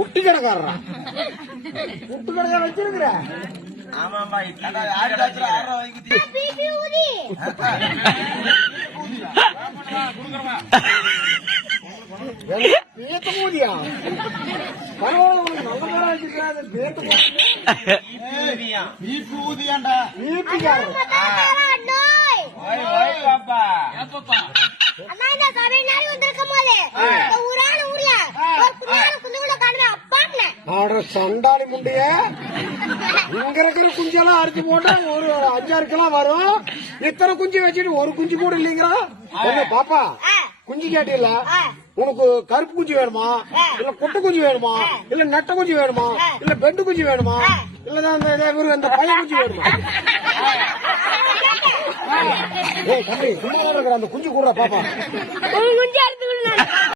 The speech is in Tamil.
ஒட்டி கடைக்காரரா ஒட்டு கடையா வச்சிருக்கிற? பேத்த ஊதியா? பரவாயில்ல, நல்ல பேரா வச்சிருக்காங்க. பேத்த ஊதியாண்டா சண்டாளி முண்டைய இங்க இருக்கிற குஞ்செல்லாம் அரிச்சு போட்டா ஒரு 5-6 கிலோ வரும். இத்தனை குஞ்சு வச்சுட்டு ஒரு குஞ்சு கூட இல்லைங்கிறா. பாப்பா குஞ்சு கேட்டீல்ல, உனக்கு கருப்பு குஞ்சு வேணுமா, இல்ல குட்டை குஞ்சு வேணுமா, இல்ல நெட்டை குஞ்சு வேணுமா, இல்ல பெண்டு குஞ்சு வேணுமா, இல்லதான் அந்த பையன் குஞ்சு வேணுமா? தம்பி சும்மா இருக்கிற அந்த குஞ்சு கூட பாப்பா